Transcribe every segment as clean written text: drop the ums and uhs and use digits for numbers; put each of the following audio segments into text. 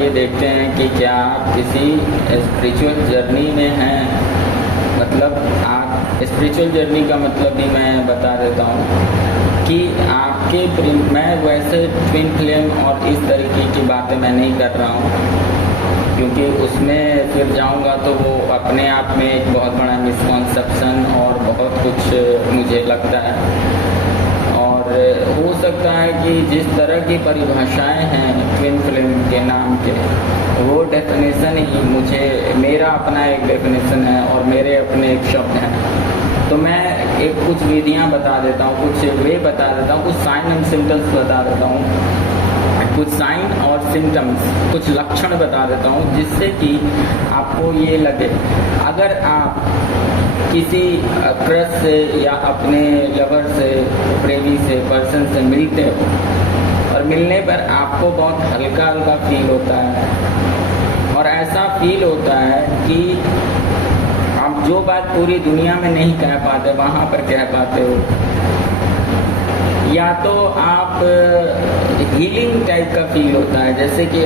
आइए देखते हैं कि क्या आप किसी स्पिरिचुअल जर्नी में हैं। मतलब आप स्पिरिचुअल जर्नी का मतलब भी मैं बता देता हूँ कि आपके मैं वैसे ट्विन फ्लेम और इस तरीके की बातें मैं नहीं कर रहा हूँ, क्योंकि उसमें फिर जाऊँगा तो वो अपने आप में एक बहुत बड़ा मिसकॉन्सेप्शन और बहुत कुछ मुझे लगता है। और हो सकता है कि जिस तरह की परिभाषाएं हैं ट्विन फ्लेम के नाम के, वो डेफिनेशन ही मेरा अपना एक डेफिनेशन है और मेरे अपने एक शब्द हैं। तो मैं एक कुछ विधियां बता देता हूँ, कुछ वे बता देता हूँ, कुछ साइन एंड सिम्टम्स बता देता हूँ, कुछ साइन और सिम्टम्स, कुछ लक्षण बता देता हूँ, जिससे कि आपको ये लगे अगर आप किसी क्रश से या अपने लवर से, प्रेमी से, पर्सन से मिलते हो और मिलने पर आपको बहुत हल्का हल्का फील होता है और ऐसा फील होता है कि आप जो बात पूरी दुनिया में नहीं कह पाते वहाँ पर कह पाते हो, या तो आप हीलिंग टाइप का फील होता है, जैसे कि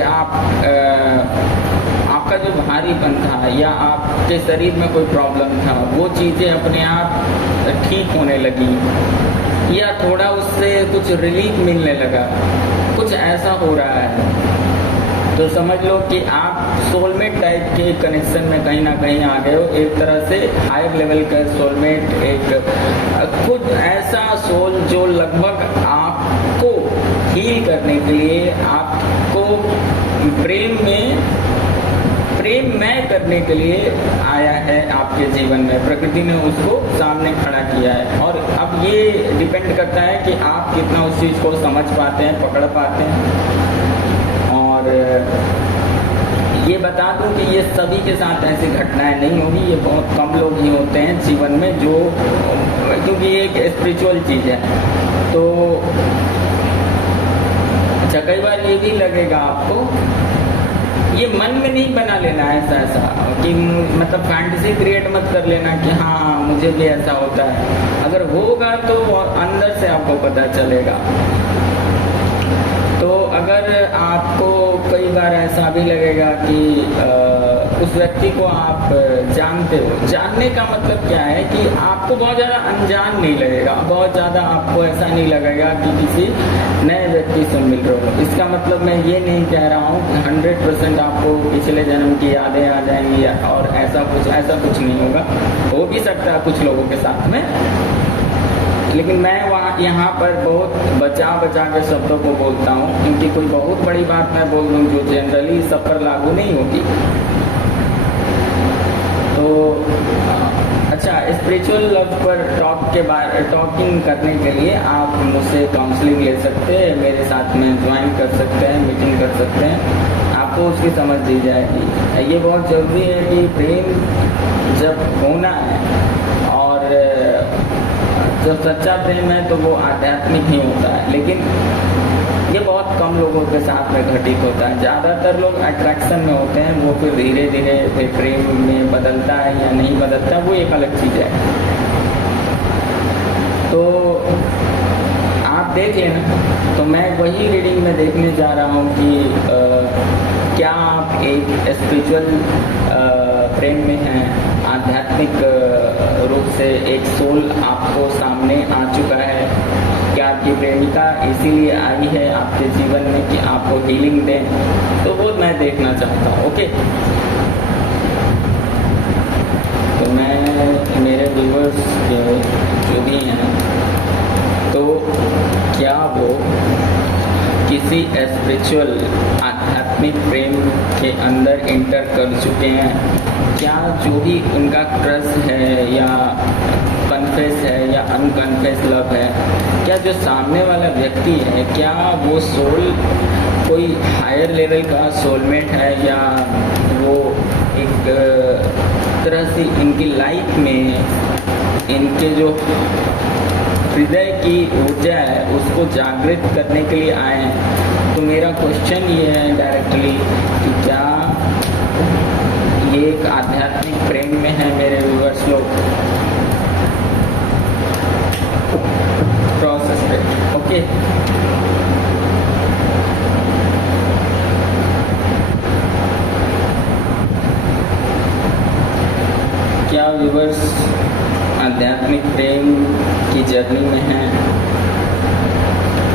आपका जो भारीपन था या आपके शरीर में कोई प्रॉब्लम था वो चीज़ें अपने आप ठीक होने लगी, या थोड़ा उससे कुछ रिलीफ मिलने लगा, कुछ ऐसा हो रहा है। तो समझ लो कि आप सोलमेट टाइप के कनेक्शन में कहीं ना कहीं आ गए हो, एक तरह से हायर लेवल का सोलमेट, एक खुद ऐसा सोल जो लगभग आपको हील करने के लिए, आपको प्रेममय करने के लिए आया है आपके जीवन में। प्रकृति ने उसको सामने खड़ा किया है और अब ये डिपेंड करता है कि आप कितना उस चीज़ को समझ पाते हैं, पकड़ पाते हैं। और ये बता दूं कि ये सभी के साथ ऐसी घटनाएं नहीं होगी, ये बहुत कम लोग ही होते हैं जीवन में जो, क्योंकि ये एक स्पिरिचुअल चीज़ है। तो अच्छा, कई बार ये भी लगेगा आपको, ये मन में नहीं बना लेना है ऐसा कि मतलब फैंटेसी क्रिएट मत कर लेना कि हाँ मुझे भी ऐसा होता है। अगर होगा तो अंदर से आपको पता चलेगा। तो अगर आपको कई बार ऐसा भी लगेगा कि उस व्यक्ति को आप जानते हो, जानने का मतलब क्या है कि आपको बहुत ज़्यादा अनजान नहीं लगेगा, बहुत ज़्यादा आपको ऐसा नहीं लगेगा कि किसी नए व्यक्ति से मिल रहे हो। इसका मतलब मैं ये नहीं कह रहा हूँ कि 100% आपको पिछले जन्म की यादें आ जाएंगी और ऐसा कुछ नहीं होगा। हो भी सकता है कुछ लोगों के साथ में, लेकिन मैं यहाँ पर बहुत बचा के शब्दों को बोलता हूँ, क्योंकि कोई बहुत बड़ी बात मैं बोल दूँ जो जनरली सब पर लागू नहीं होगी। तो अच्छा, स्पिरिचुअल लव पर टॉकिंग करने के लिए आप मुझसे काउंसलिंग ले सकते हैं, मेरे साथ में ज्वाइन कर सकते हैं, मीटिंग कर सकते हैं, आपको उसकी समझ दी जाएगी। ये बहुत ज़रूरी है कि प्रेम जब होना है, और जब सच्चा प्रेम है तो वो आध्यात्मिक ही होता है, लेकिन ये बहुत कम लोगों के साथ में घटित होता है। ज़्यादातर लोग अट्रैक्शन में होते हैं, वो फिर धीरे धीरे प्रेम में बदलता है या नहीं बदलता, वो एक अलग चीज़ है। तो आप देख लेना। तो मैं वही रीडिंग में देखने जा रहा हूँ कि क्या आप एक स्पिरिचुअल प्रेम में हैं, आध्यात्मिक रूप से एक सोल आपको सामने आ चुका है, क्या आपकी प्रेमिका इसीलिए आई है आपके जीवन में कि आपको हीलिंग दें, तो वो मैं देखना चाहता हूँ। ओके, तो मैं मेरे व्यूअर्स जो भी हैं, तो क्या वो किसी स्पिरिचुअल आध्यात्मिक प्रेम के अंदर इंटर कर चुके हैं? क्या जो भी उनका क्रश है या कन्फेस है या अनकन्फेस लव है, क्या जो सामने वाला व्यक्ति है, क्या वो सोल कोई हायर लेवल का सोलमेट है, या वो एक तरह से इनकी लाइफ में इनके जो हृदय की ऊर्जा है उसको जागृत करने के लिए आए हैं? तो मेरा क्वेश्चन ये है डायरेक्टली कि क्या ये एक आध्यात्मिक प्रेम में है मेरे व्यूअर्स लोग? प्रोसेस पे ओके। व्यूअर्स आध्यात्मिक प्रेम की जर्नी में हैं,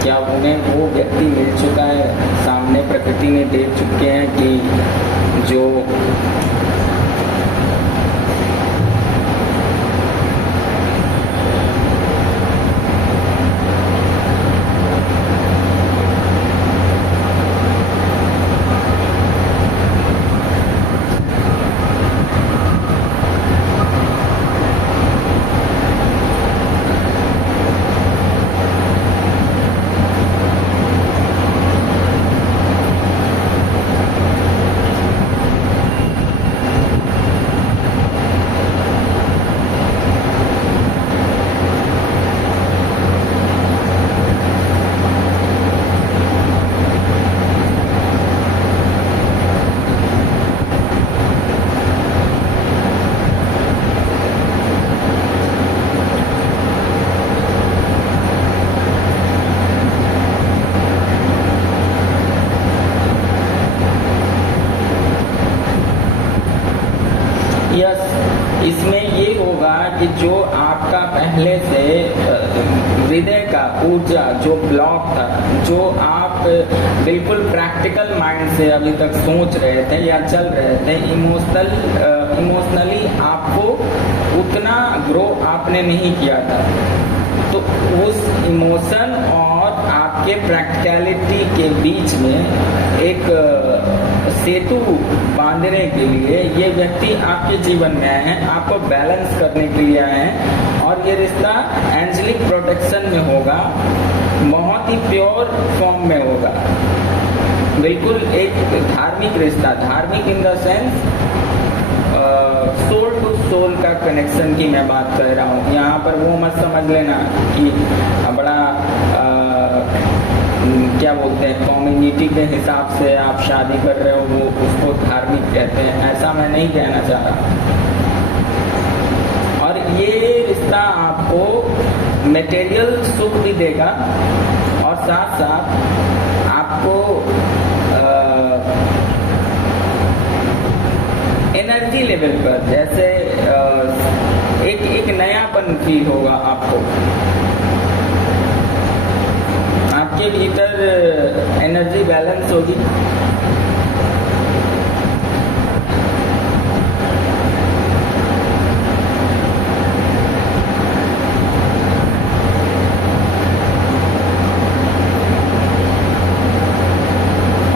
क्या उन्हें वो व्यक्ति मिल चुका है, सामने प्रकृति में देख चुके हैं कि जो इसमें ये होगा कि जो आपका पहले से हृदय का ऊर्जा जो ब्लॉक था, जो आप बिल्कुल प्रैक्टिकल माइंड से अभी तक सोच रहे थे या चल रहे थे, इमोशनली आपको उतना ग्रो आपने नहीं किया था, तो उस इमोशन और आपके प्रैक्टिकलिटी के बीच में एक सेतु बांधने के लिए ये व्यक्ति आपके जीवन में आए हैं, आपको बैलेंस करने के लिए आए हैं। और ये रिश्ता एंजेलिक प्रोटेक्शन में होगा, बहुत ही प्योर फॉर्म में होगा, बिल्कुल एक धार्मिक रिश्ता, धार्मिक in the sense soul to soul का कनेक्शन की मैं बात कर रहा हूँ। यहाँ पर वो मत समझ लेना कि बड़ा क्या बोलते हैं कम्युनिटी के हिसाब से आप शादी कर रहे हो वो उसको धार्मिक कहते हैं, ऐसा मैं नहीं कहना चाह रहा। और ये रिश्ता आपको मटेरियल सुख भी देगा और साथ साथ आपको एनर्जी लेवल पर जैसे एक नयापन फील होगा आपको, आपके भीतर एनर्जी बैलेंस होगी।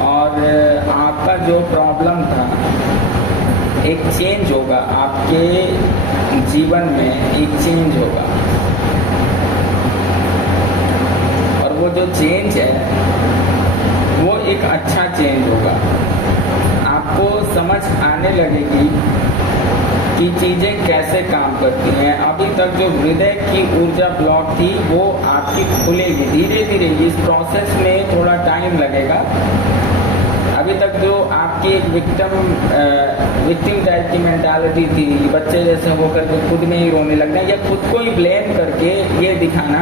और आपका जो प्रॉब्लम था एक चेंज होगा, आपके जीवन में एक चेंज होगा, और वो जो चेंज है वो एक अच्छा चेंज होगा। आपको समझ आने लगेगी कि चीजें कैसे काम करती हैं। अभी तक जो हृदय की ऊर्जा ब्लॉक थी वो आपकी खुलेगी धीरे धीरे, इस प्रोसेस में थोड़ा टाइम लगेगा। अभी तक जो आपकी एक विक्टिम टाइप की मेंटालिटी थी, बच्चे जैसे होकर के खुद में ही रोने लगना या खुद को ही ब्लेम करके ये दिखाना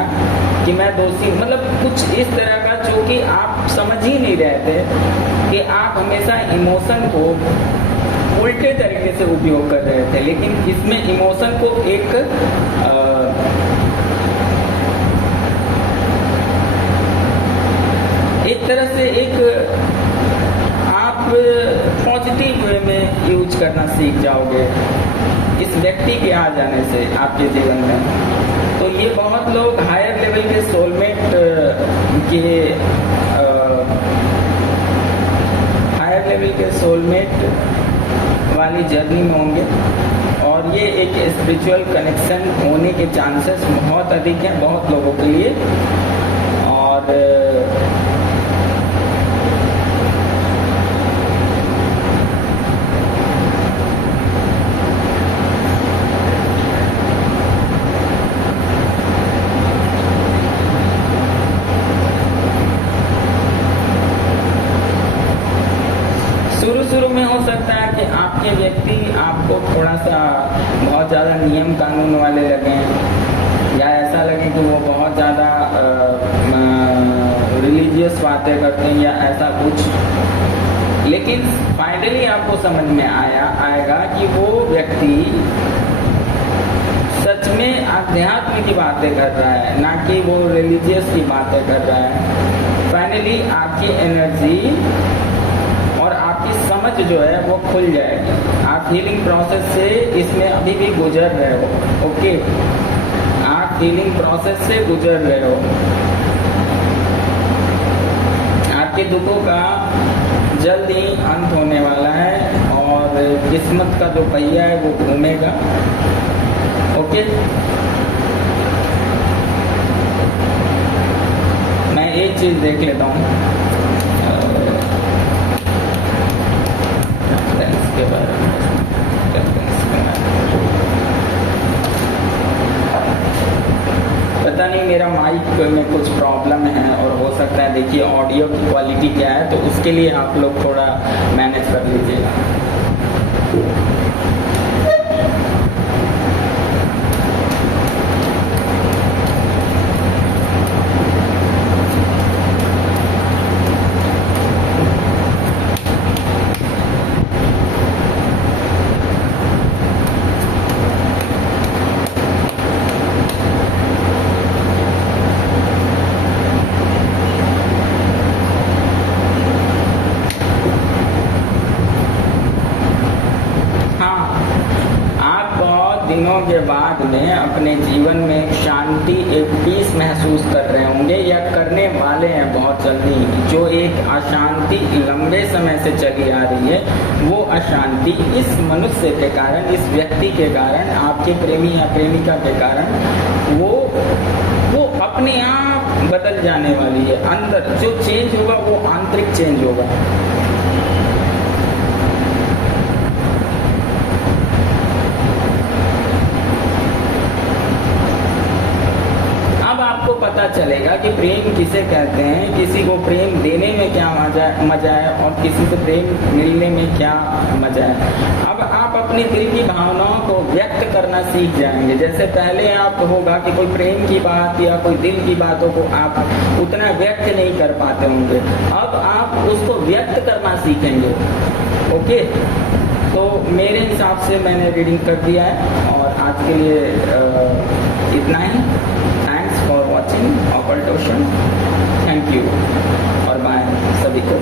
कि मैं दोषी, मतलब कुछ इस तरह का जो कि आप समझ ही नहीं रहे थे कि आप हमेशा इमोशन को उल्टे तरीके से उपयोग कर रहे थे। लेकिन इसमें इमोशन को एक तरह से एक पॉजिटिव वे में यूज करना सीख जाओगे इस व्यक्ति के आ जाने से आपके जीवन में। तो ये बहुत लोग हायर लेवल के सोलमेट हायर लेवल के सोलमेट वाली जर्नी में होंगे, और ये एक स्पिरिचुअल कनेक्शन होने के चांसेस बहुत अधिक हैं बहुत लोगों के लिए। और शुरू में हो सकता है कि आपके व्यक्ति आपको थोड़ा सा बहुत ज़्यादा नियम कानून वाले लगें, या ऐसा लगे कि वो बहुत ज़्यादा रिलीजियस बातें करते हैं या ऐसा कुछ। लेकिन फाइनली आपको समझ में आएगा कि वो व्यक्ति उसमें आध्यात्म की बातें कर रहा है, ना कि वो रिलीजियस की बातें कर रहा है। फाइनली आपकी एनर्जी और आपकी समझ जो है वो खुल जाएगी। आप हीलिंग प्रोसेस से इसमें अभी भी गुजर रहे हो। ओके, आप हीलिंग प्रोसेस से गुजर रहे हो। आपके दुखों का जल्द ही अंत होने वाला है और किस्मत का जो पहिया है वो घूमेगा। ओके, मैं एक चीज देख लेता हूँ के बारे में। पता नहीं मेरा माइक में कुछ प्रॉब्लम है और हो सकता है, देखिए ऑडियो की क्वालिटी क्या है, तो उसके लिए आप लोग थोड़ा मैनेज कर लीजिएगा। के बाद में अपने जीवन में एक शांति, एक पीस महसूस कर रहे होंगे या करने वाले हैं बहुत जल्दी। जो एक अशांति लंबे समय से चली आ रही है, वो अशांति इस मनुष्य के कारण, इस व्यक्ति के कारण, आपके प्रेमी या प्रेमिका के कारण वो अपने आप बदल जाने वाली है। अंदर जो चेंज होगा वो आंतरिक चेंज होगा। पता चलेगा कि प्रेम किसे कहते हैं, किसी को प्रेम देने में क्या मजा है और किसी से प्रेम मिलने में क्या मजा है। अब आप अपनी दिल की भावनाओं को व्यक्त करना सीख जाएंगे। जैसे पहले आप होगा कि कोई प्रेम की बात या कोई दिल की बातों को आप उतना व्यक्त नहीं कर पाते होंगे, अब आप उसको व्यक्त करना सीखेंगे। ओके, तो मेरे हिसाब से मैंने रीडिंग कर दिया है और आज के लिए इतना ही। for watching Occultation. Thank you और बाय सभी को।